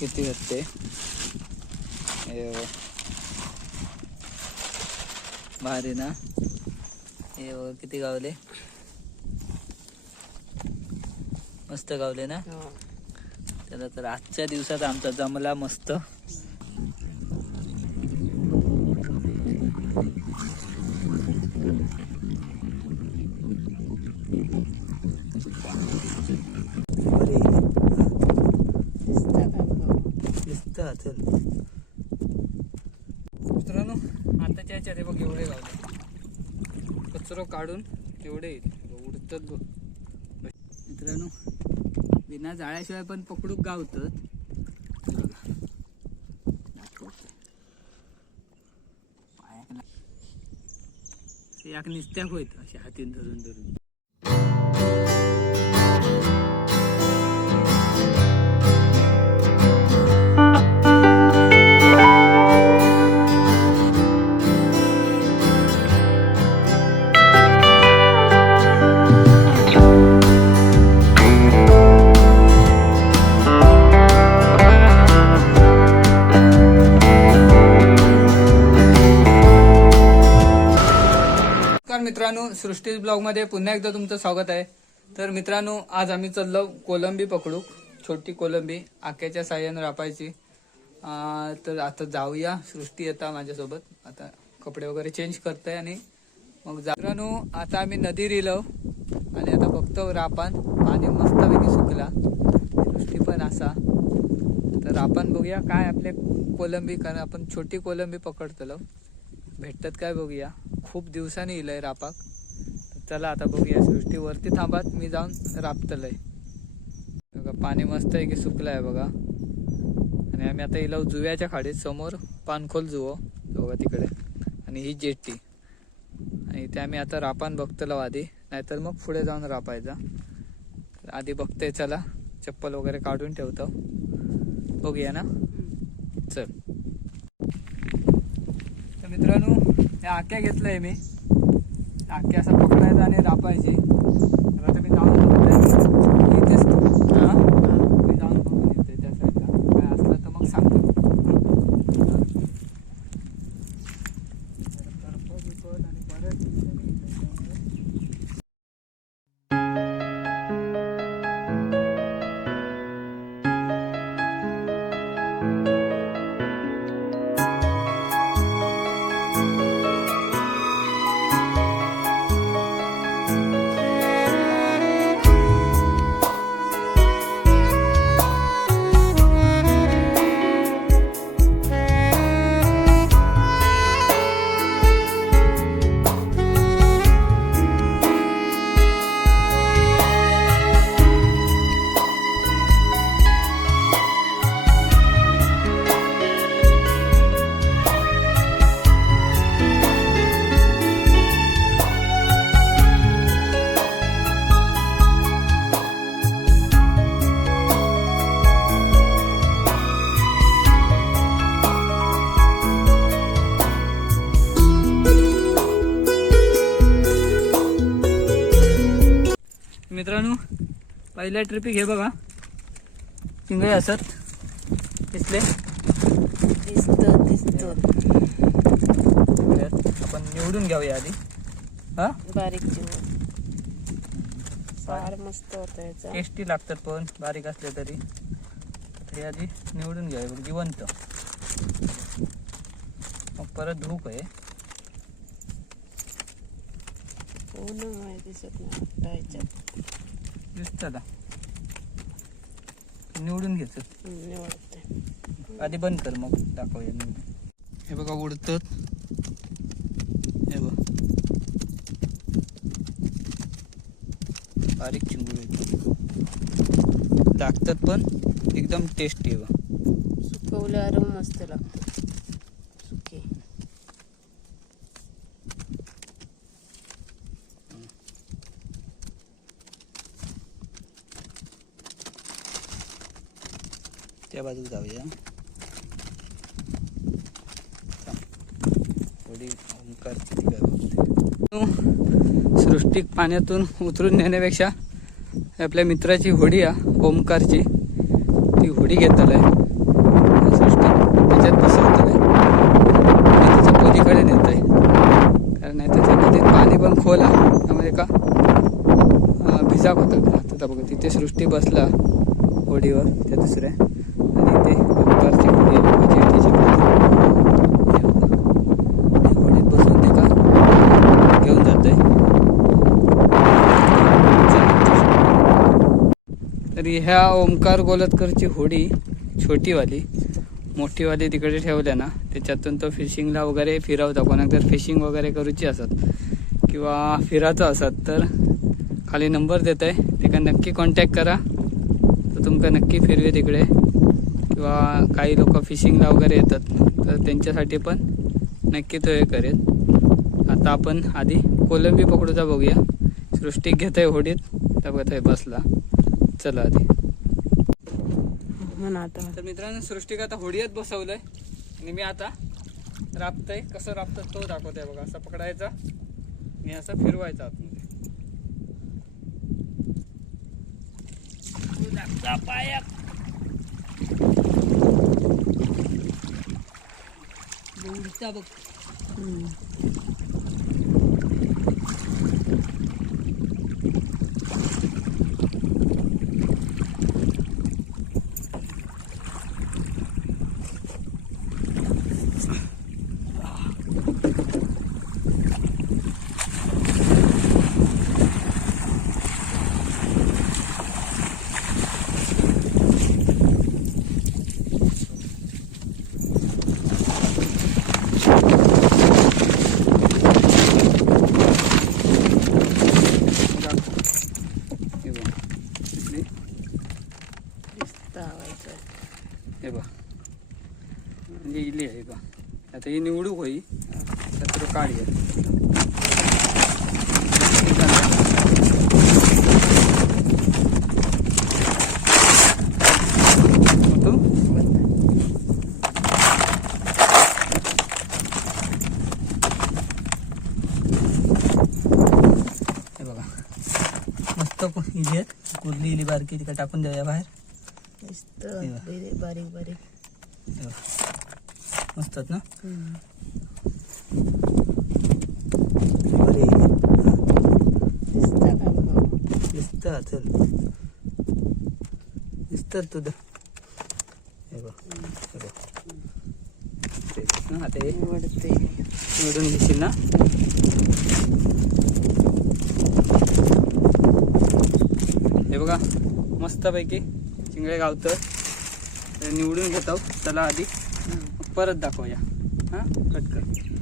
किती होते. भारी ना? हे बघ, किती गावले? मस्त गावले ना? हो. त्याला तर आजच्या दिवसात आमचा जमला मस्त. काढून तेवढे उडतात बघ. मित्रांनो बिना जाळ्याशिवाय पण पकडूक गावतात. याक निस्त्याक होईत असे हातीन धरून धरून. मित्रांनो सृष्टी ब्लॉगमध्ये पुन्हा एकदा तुमचं स्वागत आहे. तर मित्रांनो आज आम्ही चाललो कोलंबी पकडू छोटी कोलंबी आक्याच्या साह्यानं रापायची. तर आता जाऊया सृष्टी येता माझ्यासोबत. आता कपडे वगैरे चेंज करताय आणि मग मित्रांनो आता आम्ही नदी रिलो आणि आता बघतो रापान. पाणी मस्तपैकी सुकला. सृष्टी पण असा. तर आपण बघूया काय आपले कोलंबी कारण आपण छोटी कोलंबी पकडतलो. भेटतात काय बघूया. खूप दिवसांनी येलंय रापाक. चला आता बघूया. सृष्टी वरती थांबात. मी जाऊन राबतलंय बघा पाणी मस्त आहे की सुकलं आहे बघा. आणि आम्ही आता इला जुव्याच्या खाडीत समोर पानखोल जुवो. बघा तिकडे. आणि ही जेट्टी. आणि इथे आम्ही आता रापान बघतलो आधी. नाहीतर मग पुढे जाऊन रापायचा. आधी बघतोय चला. चप्पल वगैरे काढून ठेवतो. बघूया ना? चल. तर मित्रांनो हे आक्या घेतलंय मी. आक्या असा पकडायचा आणि रापायची. मित्रांनो पहिल्या ट्रिपिक हे बघा. चिंगळी असत. दिसले. आपण निवडून घेऊया आधी. हा? बारीक मस्त टेस्टी लागतात पण बारीक असले तरी. हे आधी निवडून घ्यावे जिवंत. मग परत धूप आहे. पूर्ण नाही दिसत नाही. दिसत आता निवडून घ्यायचं हम्म, निवडते. आधी बंद कर मग दाखवूया हे बघा उडतात. हे बघ. बारीक चिंगूळ येतो. लागतात पण एकदम टेस्टी आहे बघ. सुकवल्यावर मस्त लागतं. बाजूला जाऊया. सृष्टिक पाण्यातून उतरून नेण्यापेक्षा आपल्या मित्राची होडी आहे ओमकारची ती होडी घेतलाय सृष्टिक त्याच्यात बसवतोय त्याच्या पोलीकडे नेत आहे. कारण नाही त्याच्यामध्ये पाणी पण खोल आहे. त्यामुळे का भिजाक होतं आता तिथे सृष्टी बसला होडीवर त्या दुसऱ्या. तर ह्या ओंकार गोलतकरची होडी छोटीवाली मोठीवाली तिकडे ठेवल्या ना त्याच्यातून तो फिशिंगला वगैरे फिरवता. कोणाक जर फिशिंग वगैरे करूची असत किंवा फिरायचं असत तर खाली नंबर देत आहे तिका नक्की कॉन्टॅक्ट करा. तर तुमका नक्की फिरवे तिकडे. किंवा काही लोक फिशिंगला वगैरे येतात तर त्यांच्यासाठी पण नक्की तो हे करेल. आता आपण आधी कोलंबी पकडूचा बघूया. सृष्टी घेत आहे होडीत त्या बघत आहे बसला. चला आधी. म्हणा आता. तर मित्रांनो सृष्टिक आता होडीत बसवलंय. आणि मी आता राबतंय. कसं राबतात तो दाखवतोय बघा. असं पकडायचा आणि असं फिरवायचा आतमध्ये. पाया. बघ हम्म. हे बघ दिसली? दिसतं आवायचं. हे बघ म्हणजे इली आहे बघ आता ही निवडूक होई तर काढी तू हे बघा मस्त इली आहेत बारकी तिकडे टाकून देऊया बाहेर. बारीक बारीक. मस्त ना? हम्म. बरे. इली. दिसतं का बघा दिसतं चल. दिसतात तुझं हे बघ हे बघ. तेच ना आता हे निवडते निवडून घेशील ना? हे बघा. मस्तपैकी चिंगळे गावतं. निवडून घेतो. चला आधी. परत दाखवूया. हां? कट कर.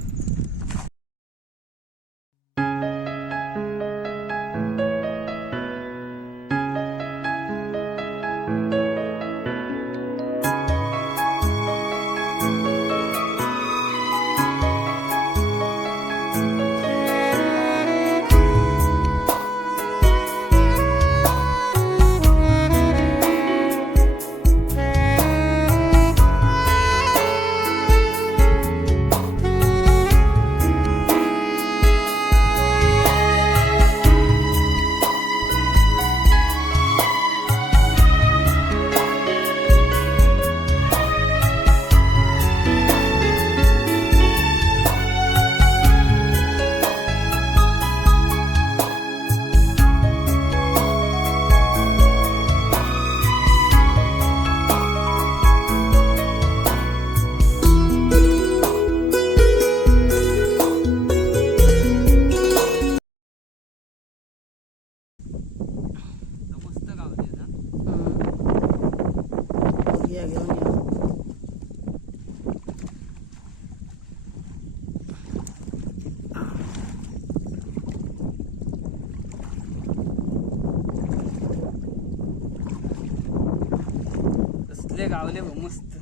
कसले गावले मस्त.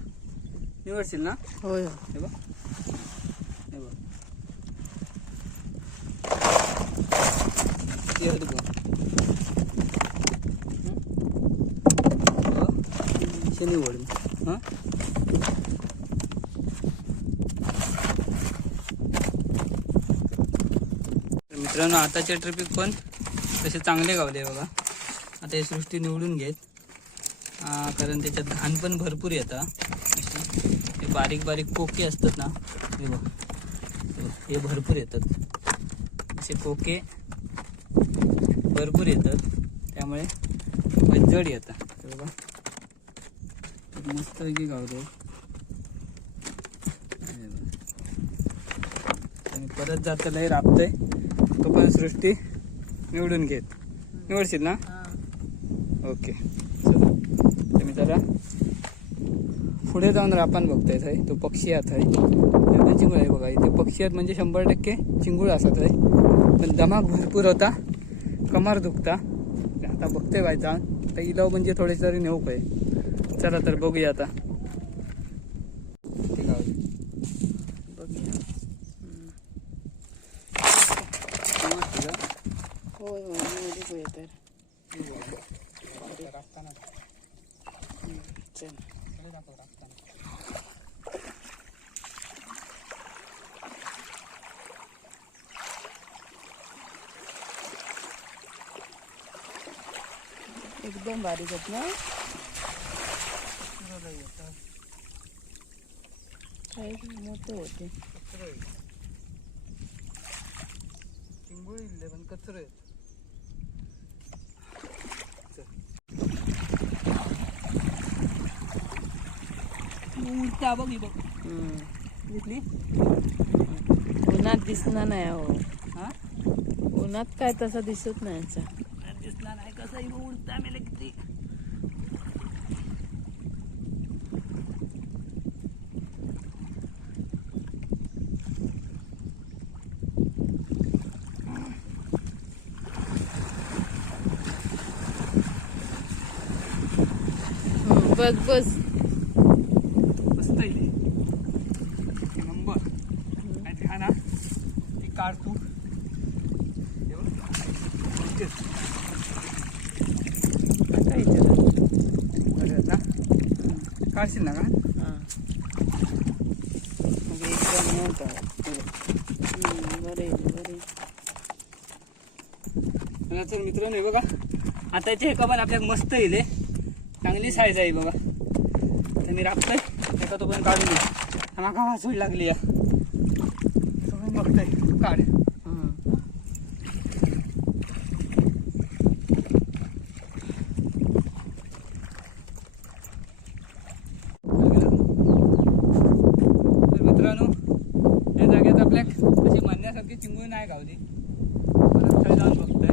निवडशील ना? होय. हे बघ. हे बघ. ते बघ. हं? हां मित्रांनो आताचे ट्रिपिक पण तसे चांगले गावले बघा. आता हे सृष्टी निवडून घेत. कारण त्याच्यात घाण पण भरपूर येतं. हे बारीक बारीक कोके असतात ना हे बघ. हे भरपूर येतात. असे कोके भरपूर येतात. त्यामुळे जड येतात बघा. मस्त पैकी गावतो आणि परत जाताना राबतंय. तो पण सृष्टी निवडून घेत. निवडशील ना? ओके. जरा पुढे जाऊन रापान बघताय थंय तो पक्षी आत थंय चिंगूळ आहे बघा इथे पक्षी आहेत म्हणजे शंभर टक्के चिंगूळ असा थंय पण दमाक भरपूर होता कमर दुखता. आता बघते बाय जाऊन. तर इलाव म्हणजे थोडे तरी नेऊ काय चला तर बघूया आता ठीक आहे बघूया मस्त का? होय होय निवडी होय तर चल एकदम बारीक आहेत ना काही मोठे होते. चिंगूळ पण कचरो आहेत उलटा बघ ही बघ. दिसली उन्हात दिसणार नाही हो हा? उन्हात काय तसा दिसत नाही याचा. दिसला नाही कसं उलटा मेले किती बस मस्त आहे नंबर. आणि ते हा ना ती काढ तू. बघ. काढशील ना का? हा. मित्रांनो हे बघा. आता याचे हे कमान आपल्याला मस्त येईल. चांगली साईज आहे बघा. मी राबतोय. एका तो पण काढून दे माका वाचूड लागली या. तो बघतोय. काढ. मित्रांनो या जागेत आपल्या अशी म्हणण्यासारखी चिंगूळ नाही गावली परत खाली जाऊन बघतोय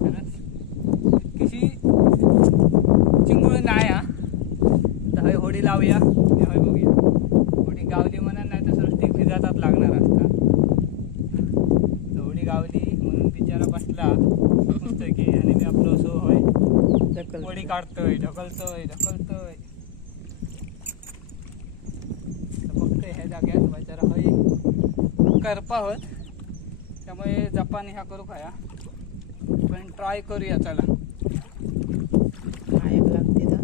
खरंच इतकीशी चिंगूळ नाही हा तर आणि हय बघूया. होडी गावली म्हणा नाही तर सृष्टी फिजातात लागणार असता. होडी गावली म्हणून बिचारा बसला. पुस्तकी आणि मी आपलं असो होय. ढकल. वडी काढतोय ढकलतोय ढकलतोय. बघतोय ह्या जाग्यात बिचारा होय. करपा होत. त्यामुळे जपान ह्या करू खाया. पण ट्राय करूया चला मायक लागते ना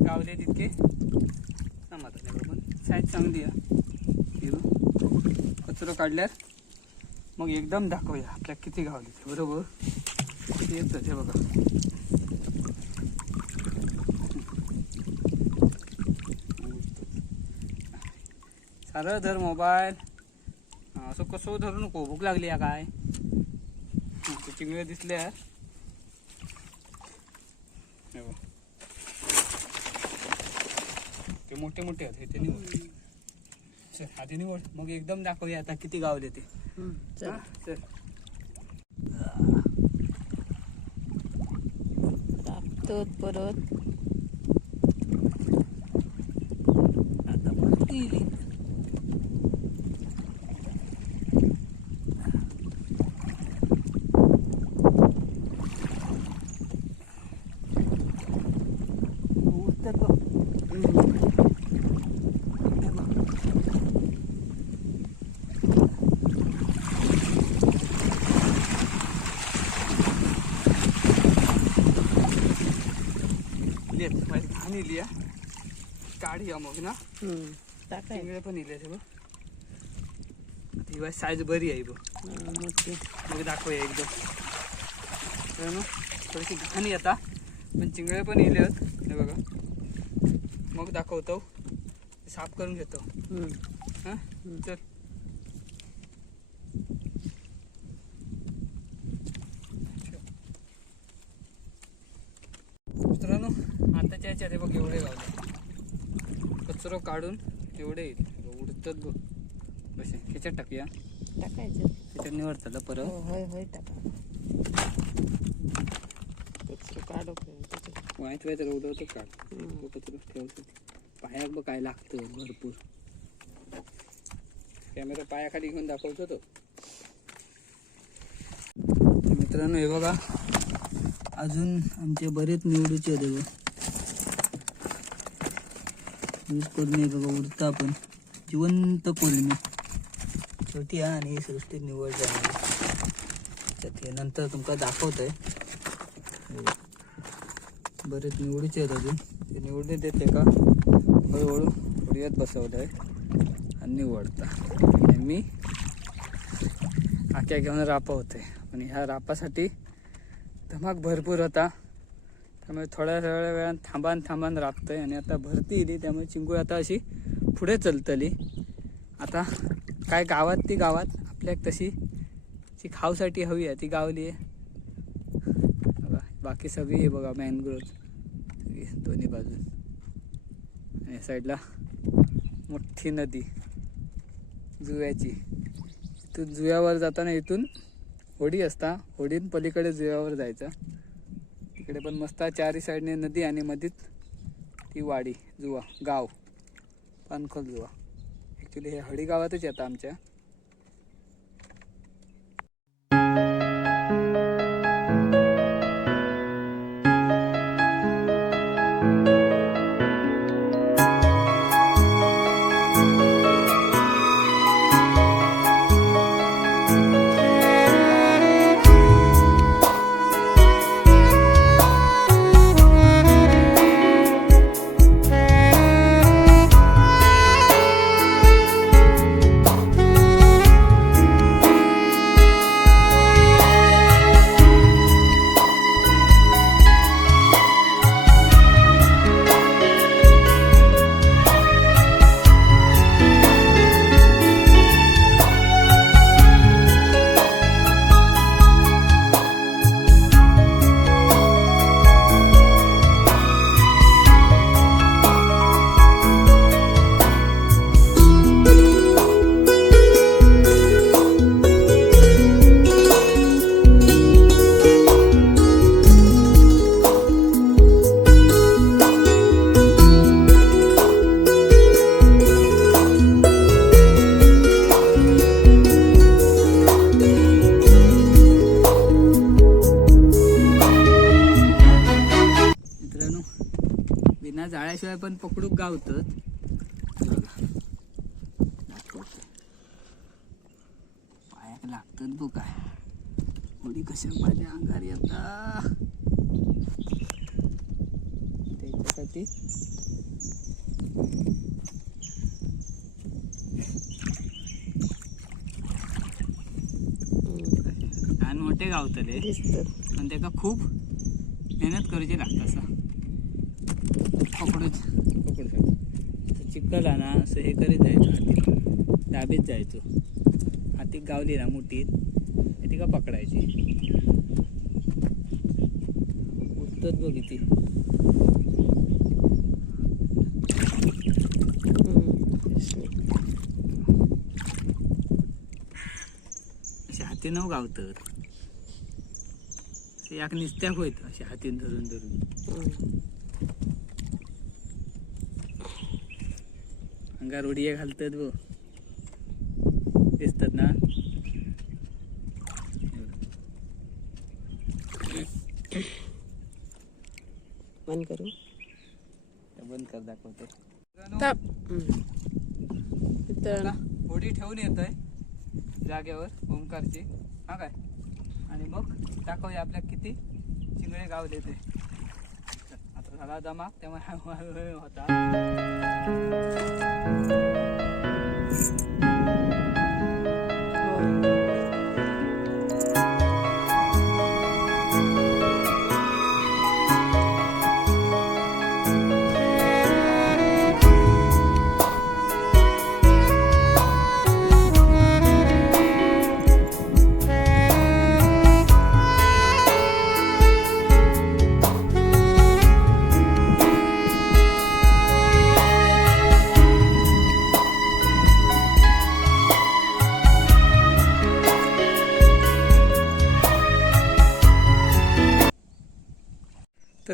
गावले तितके समाधान आहे पण साईज चांगली आहे काढल्यास कचरो काढल्यार मग एकदम दाखवूया आपल्या किती गावली ते, बरोबर? किती येतं ते बघा. सारं धर मोबाईल. असं कसं धरू नको. भूक लागली या काय? ते चिंगळे दिसले हे ते मोठे मोठे आहेत हे ते आधी निवड. मग एकदम दाखवूया आता किती गावले ते हा, परत आता मस्ती इली. उडतात बघ. हे बघ. इली काढूया मग ना. टाकाय. चिंगळे पण इले ते बघ. साईज बरी आहे बघ. मग दाखवूया एकदम. मग थोडीशी घाण येता पण चिंगळे पण इले आहेत. हे बघा. मग दाखवतो. साफ करून घेतो. हा? चल मित्रांनो आताच्या याच्यात हे बघ एवढे गावले कचरो काढून एवढे येईल. उडतात बघ कसे ह्याच्यात टाकूया. टाकायचं. ह्याच्यात निवडताला हो परत होय होय टाका. कचरो काढो त्याच्यात. वाईट वाईट उडवतो काढ. कचरो ठेवतो पायाक बघ काय लागतं भरपूर. कॅमेरा पायाखाली घेऊन दाखवतो तो. मित्रांनो हे बघा. अजून आमचे बरेच निवडूचे होते बघ. यूज करून हे बघा उडता आपण. जिवंत कोलमी छोटी आहे आणि सृष्टी निवड झाली नंतर तुमका दाखवत आहे बरेच निवडीचे आहेत अजून. ते निवडणे देते का? हळूहळू उडीयात बसवत आहे आणि निवडता. आणि मी आक्या घेऊन रापा होते आणि ह्या रापासाठी धमाक भरपूर होता. त्यामुळे थोड्या थोड्या वेळान थांबान थांबान राबतंय आणि आता भरती इली त्यामुळे चिंगूळ आता अशी पुढे चलतली. आता काय गावात ती गावात आपल्याक तशी जी खाऊसाठी हवी आहे ती गावली आहे. बाकी सगळी आहे बघा मॅनग्रोव सगळी दोन्ही बाजून. आणि या साईडला मोठी नदी जुव्याची. इथून जुव्यावर जाताना इथून होडी असता होडीन पलीकडे जुव्यावर जायचं. तिकडे पण मस्त चारी साईडने नदी आणि मधीत ती वाडी जुवा गाव पानखोल जुवा. ॲक्च्युली हे हळी गावातच येतं आमच्या. बिना जाळ्याशिवाय पण पकडूक गावतात. पायाक लागतात बघ काय. होडी कशा माझ्या अंगार येता. त्याच्यासाठी मोठे गावतले. पण त्याका खूप मेहनत करूची लागता असा पकडूच पकडू चिकला ना असं हे करीत जायचो हाती दाबीत जायचो. हाती गावली ना मुठीत ती का पकडायची. उठतात बघितली असे हाती नव गावतात. असे याक निस्त्याक होईत असे हातीन धरून धरून उडिये घालतात बघ. दिसतात ना? बंद करू. बंद कर दाखवते. होडी ठेवून येत आहे जागेवर ओंकारची. हा काय? आणि मग दाखवूया आपल्या किती चिंगळे गावले ते आता झाला जमा त्यामुळे होता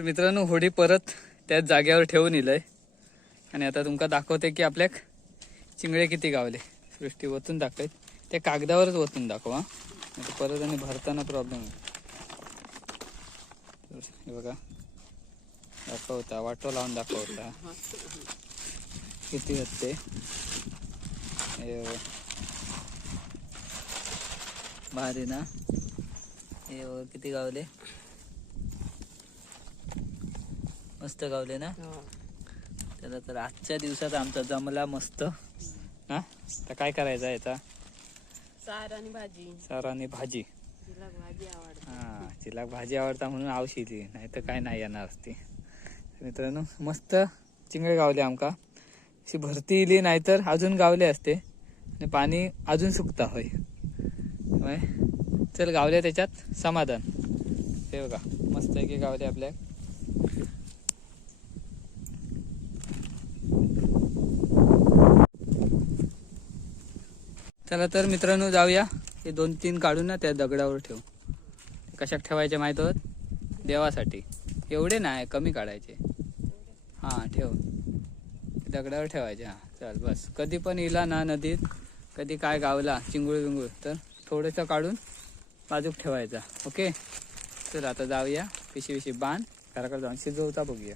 मित्रांनो होडी परत त्याच जागेवर ठेवून इलंय. आणि आता तुमका दाखवते की आपल्याक चिंगळे किती गावले. सृष्टी वतून दाखवत. ते कागदावरच वतून दाखवा. नाहीतर परत आणि भरताना प्रॉब्लेम हे बघा. दाखवता वाटो लावून दाखवता. किती होते? भारी ना? हे बघा किती गावले? मस्त गावले ना? हो. त्याला तर आजच्या दिवसात आमचा जमला मस्त. हा? तर काय करायचं याचा सार आणि भाजी. सार आणि भाजी. तिला भाजी आवडते. हा तिला भाजी आवडता म्हणून आवशिली नाही तर काय नाही येणार असती तर मित्रांनो मस्त चिंगळे गावले आमका अशी भरती इली नाहीतर अजून गावले असते. आणि पाणी अजून सुकता होय? चल गावले त्याच्यात समाधान. हे बघा मस्त आहे की गावले आपल्या. चला तर मित्रांनो जाऊया. हे दोन तीन काढून ना त्या दगडावर ठेवू. कशात ठेवायचे माहीत होत? देवासाठी. एवढे नाही कमी काढायचे. हां ठेव. दगडावर ठेवायचे हां. चल बस. कधी पण इला ना नदीत कधी काय गावला चिंगूळ विंगूळ तर थोडंसं काढून बाजूक ठेवायचा. ओके? चल आता जाऊया. पिशी पिशी बांध. घराकडे जाऊन शिजवता बघूया.